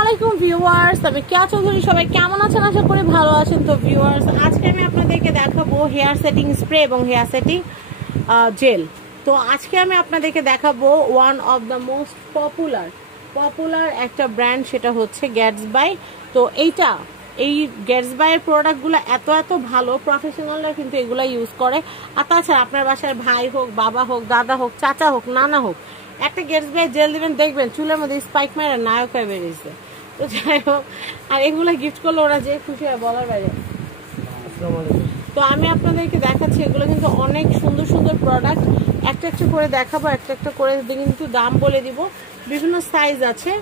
আলাইকুম ভিউয়ার্স, আমি কেয়া চৌধুরী। সবাই কেমন আছেন? আশা করি ভালো আছেন। তো ভিউয়ার্স, আজকে আমি আপনাদেরকে দেখাবো হেয়ার সেটিং স্প্রে এবং হেয়ার সেটিং জেল। তো আজকে আমি আপনাদেরকে দেখাবো one of the most popular একটা ব্র্যান্ড, সেটা হচ্ছে গ্যাটসবাই। তো এই গ্যাটসবাইয়ের প্রোডাক্টগুলো এত ভালো, প্রফেশনালরা কিন্তু এগুলো ইউজ করে। আর তাছাড়া আপনার বাসার ভাই হোক, বাবা হোক, দাদা হোক, চাচা হোক, নানা হোক, একটা গ্যাটসবাই জেল দিবেন, দেখবেন চুলের মধ্যে স্পাইক মেরে নায়ক হয়ে বেরিয়েছে। তো যাই হোক, আর এগুলো গিফট করলে ওরা যে খুশি হয় বলার বাইরে। তো আমি আপনাদেরকে দেখাচ্ছি, এগুলো কিন্তু অনেক সুন্দর প্রোডাক্ট। একটা করে দেখাবো, একটা করে কিন্তু দাম বলে দিব। বিভিন্ন সাইজ আছে,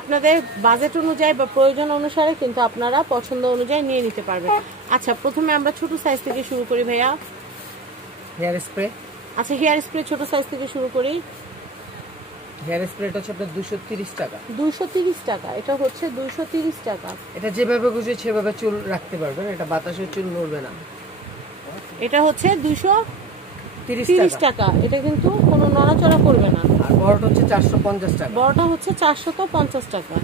আপনাদের বাজেট অনুযায়ী বা প্রয়োজন অনুসারে কিন্তু আপনারা পছন্দ অনুযায়ী নিয়ে নিতে পারবেন। আচ্ছা, প্রথমে আমরা ছোট সাইজ থেকে শুরু করি ভাইয়া। Hair spray. আচ্ছা, হেয়ার স্প্রে ছোট সাইজ থেকে শুরু করি। হেয়ার স্প্রেটা হচ্ছে আপনার 230 টাকা। 230 টাকা, এটা হচ্ছে 230 টাকা। এটা যেভাবে খুশি সেভাবে চুল রাখতে পারবেন, এটা বাতাসে চুল নড়বে না। এটা হচ্ছে 230 টাকা, এটা কিন্তু কোনো নড়াচড়া করবে না। আর বড়টা হচ্ছে 450 টাকা। বড়টা হচ্ছে 450 টাকা।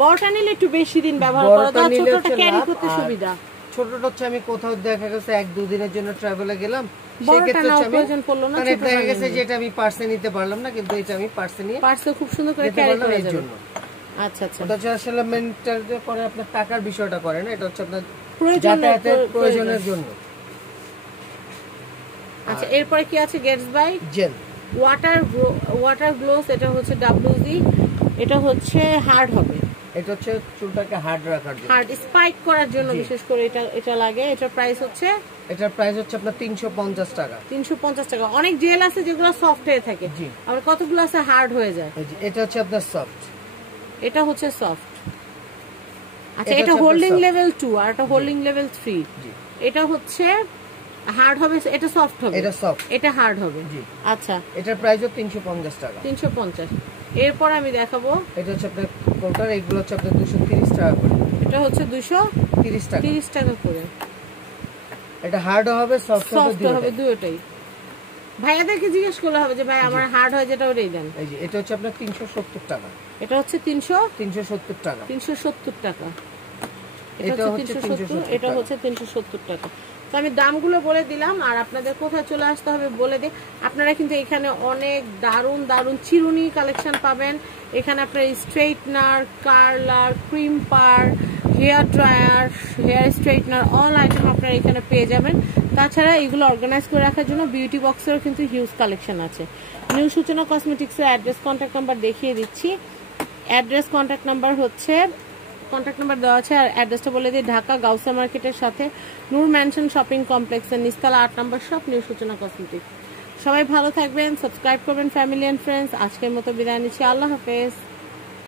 বড়টা নিলে একটু বেশি দিন ব্যবহার করা যায়, ছোটটা ক্যারি করতে সুবিধা। ছোটটা হচ্ছে আমি কোথাও দেখা গেছে 1-2 দিনের জন্য ট্রাভেলে গেলাম, বড়টা নাও প্রয়োজন পড়লো না, ছোটটা দেখা গেছে যেটা আমি পার্সে নিতে পারলাম না, কিন্তু এটা আমি পার্সে নিয়ে পার্সে খুব সুন্দর করে ক্যারি করা যাবে। আচ্ছা, এটা হচ্ছে আসলে মেইনটেইন করে আপনার টাকার বিষয়টা করে না, এটা হচ্ছে আপনার প্রয়োজনের জন্য। আচ্ছা, এরপরে কি আছে? গ্যাটসবাই জেল ওয়াটার গ্লোস, এটা হচ্ছে WG। এটা হচ্ছে হার্ড হবে, এটা হচ্ছে চুলটাকে হার্ড রাখার জন্য, হার্ড স্পাইক করার জন্য বিশেষ করে এটা লাগে। এটার প্রাইস হচ্ছে আপনার 350 টাকা। 350 টাকা। অনেক জেল আছে যেগুলো সফট হয়ে থাকে, আবার কতগুলো আছে হার্ড হয়ে যায়। এটা হচ্ছে আপনার সফট, এটা হচ্ছে সফট। আচ্ছা, এটা হোল্ডিং লেভেল 2 আর এটা হোল্ডিং লেভেল 3। এটা হচ্ছে হার্ড হবে, এটা সফট হবে, এটা হার্ড হবে। আচ্ছা, এটার প্রাইস 350 টাকা। 350। এরপর আমি দেখাবো, এটা হচ্ছে আপনার কোটার, এগুলো হচ্ছে আপনার 230 টাকা করে। এটা হচ্ছে 230 টাকা করে। এটা হার্ড হবে, সফট হবে, দুটোই। ভাইয়াদেরকে জিজ্ঞেস করলে হবে যে ভাই আমার হার্ড হয় যেটা ওটাই দেন। এই যে এটা হচ্ছে আপনার 370 টাকা। এটা হচ্ছে 370 টাকা। 370 টাকা। এটা হচ্ছে 370, এটা হচ্ছে 370 টাকা। তো আমি দামগুলো বলে দিলাম, আর আপনাদের কোথায় চলে আসতে হবে বলে দিই। আপনারা কিন্তু এখানে অনেক দারুণ চিরুনি কালেকশন পাবেন। এখানে আপনার straightener, curler, crimper, hair dryer, hair straightener, all item আপনারা এখানে পেয়ে যাবেন। তাছাড়া এগুলো অর্গানাইজ করে রাখার জন্য বিউটি বক্সেরও কিন্তু হিউজ কালেকশন আছে। নিউ সূচনা কসমেটিক্সের অ্যাড্রেস, কন্ট্যাক্ট নাম্বার দেখিয়ে দিচ্ছি। অ্যাড্রেস, কন্ট্যাক্ট নাম্বার দেওয়া আছে। আর অ্যাড্রেসটা বলে দিই, ঢাকা গাউসিয়া মার্কেটের সাথে নূর ম্যানশন শপিং কমপ্লেক্সের নিচতলা 8 নম্বর শপ, নিউ সূচনা কসমেটিক্স। সবাই ভালো থাকবেন, সাবস্ক্রাইব করবেন ফ্যামিলি অ্যান্ড ফ্রেন্ডস। আজকের মতো বিদায় নিচ্ছি, আল্লাহ হাফেজ।